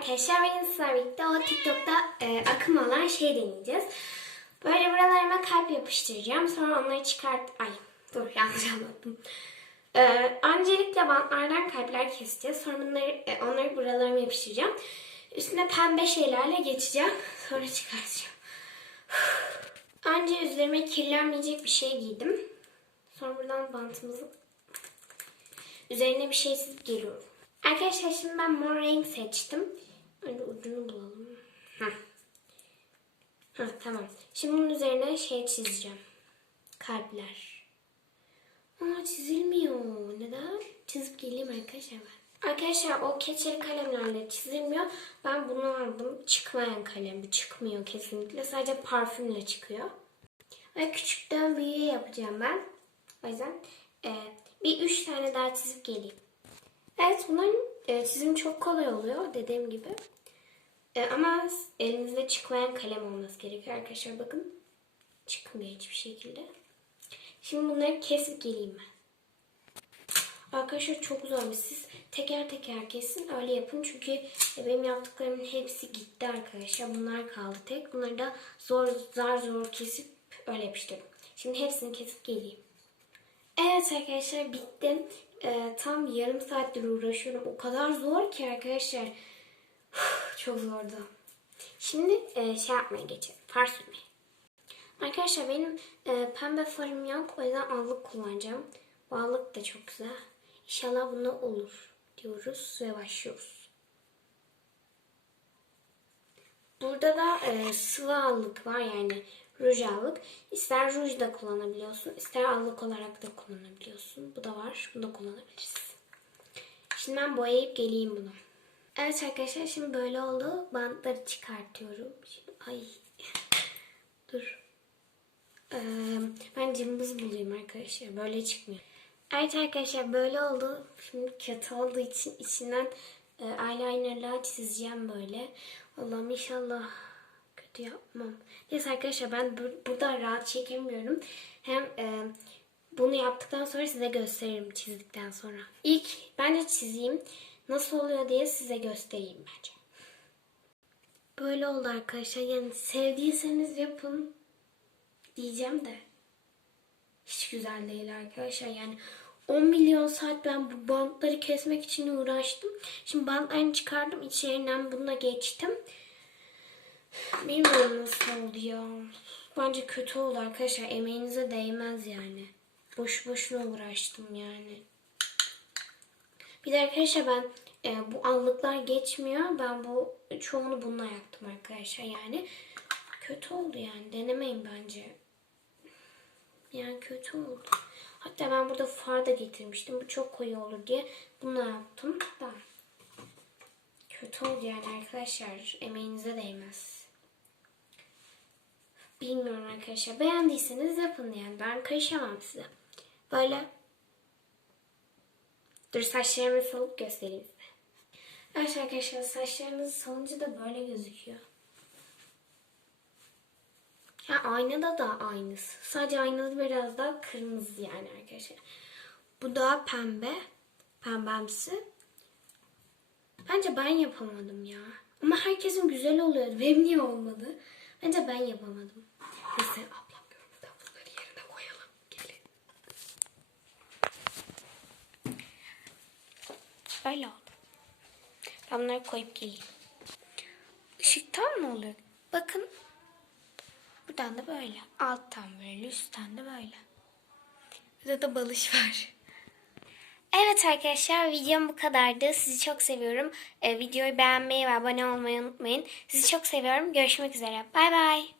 arkadaşlar. Bugün sizlerle birlikte o TikTok'ta e, akım olan şey deneyeceğiz. Böyle buralarıma kalp yapıştıracağım. Sonra onları çıkart... Ay dur yanlış anlattım. E, öncelikle bantlardan kalpler keseceğiz. Sonra bunları, e, onları buralarıma yapıştıracağım. Üstüne pembe şeylerle geçeceğim. Sonra çıkartacağım. Önce üzerime kirlenmeyecek bir şey giydim. Sonra buradan bantımızı Üzerine bir şey çizip geliyorum. Arkadaşlar şimdi ben mor renk seçtim. Önce ucunu bulalım. Heh. Heh, tamam. Şimdi bunun üzerine şey çizeceğim. Kalpler. Aa çizilmiyor. Neden? Çizip geleyim arkadaşlar ben. Arkadaşlar o keçeli kalemlerle çizilmiyor. Ben bunu aldım. Çıkmayan kalem. Bu çıkmıyor kesinlikle. Sadece parfümle çıkıyor. Ve küçükten büyüğe yapacağım ben. O yüzden e, bir üç tane daha çizip geleyim. Evet bunların e, çizimi çok kolay oluyor dediğim gibi. E, ama elinizde çıkmayan kalem olması gerekiyor arkadaşlar. Bakın çıkmıyor hiçbir şekilde. Şimdi bunları kesip geleyim ben. Arkadaşlar çok zormuş. Siz teker teker kesin öyle yapın. Çünkü e, benim yaptıklarımın hepsi gitti arkadaşlar. Bunlar kaldı tek. Bunları da zor zar zor kesip öyle yapıştırdım. Şimdi hepsini kesip geleyim. Evet arkadaşlar bitti. Ee, tam yarım saattir uğraşıyorum. O kadar zor ki arkadaşlar. Çok zordu. Şimdi e, şey yapmaya geçelim. Far sürmeye. Arkadaşlar benim e, pembe farım yok. O yüzden allık kullanacağım. Bu allık da çok güzel. İnşallah bunda olur diyoruz ve başlıyoruz. Burada da e, sıvı allık var yani ruj allık. İster ruj da kullanabiliyorsun, ister allık olarak da kullanabiliyorsun. Bu da var, bunu da kullanabilirsin. Şimdi ben boyayıp geleyim bunu. Evet arkadaşlar şimdi böyle oldu. Bantları çıkartıyorum. Şimdi, ay dur. Ee, ben cımbız bulayım arkadaşlar. Böyle çıkmıyor. Evet arkadaşlar böyle oldu. Şimdi kötü olduğu için içinden e, eyelinerla çizeceğim böyle. Allah'ım inşallah kötü yapmam. Neyse arkadaşlar ben bur- burada rahat çekemiyorum. Hem e, bunu yaptıktan sonra size gösteririm çizdikten sonra. İlk bence çizeyim. Nasıl oluyor diye size göstereyim bence. Böyle oldu arkadaşlar. Yani sevdiyseniz yapın diyeceğim de. Hiç güzel değil arkadaşlar. Yani 10 milyon saat ben bu bantları kesmek için uğraştım. Şimdi bantlarını çıkardım. İçlerinden bununla geçtim. Bilmiyorum nasıl oldu ya. Bence kötü oldu arkadaşlar. Emeğinize değmez yani. Boş boşuna uğraştım yani. Bir de arkadaşlar ben e, bu anlıklar geçmiyor. Ben bu çoğunu bununla yaptım arkadaşlar yani. Kötü oldu yani. Denemeyin bence. Yani kötü oldu. Hatta ben burada far da getirmiştim. Bu çok koyu olur diye bunu yaptım. Da. Kötü oldu yani arkadaşlar. Emeğinize değmez. Bilmiyorum arkadaşlar. Beğendiyseniz yapın yani. Ben karışamam size. Böyle. Dur saçlarımı salıp göstereyim size. Evet arkadaşlar saçlarınızı salınca da böyle gözüküyor. Ya aynada da aynısı. Sadece aynada biraz daha kırmızı yani arkadaşlar. Bu daha pembe. Pembemsi. Bence ben yapamadım ya. Ama herkesin güzel oluyordu. Benim niye olmadı? Bence ben yapamadım. Neyse ablam görmeden bunları yerine koyalım. Gelin. Böyle oldu. Ben bunları koyup geleyim. Işıktan mı oluyor? Bakın. Buradan da böyle. Alttan böyle, üstten de böyle. Burada da balış var. Evet arkadaşlar videom bu kadardı. Sizi çok seviyorum. Ee, videoyu beğenmeyi ve abone olmayı unutmayın. Sizi çok seviyorum. Görüşmek üzere. Bay bay.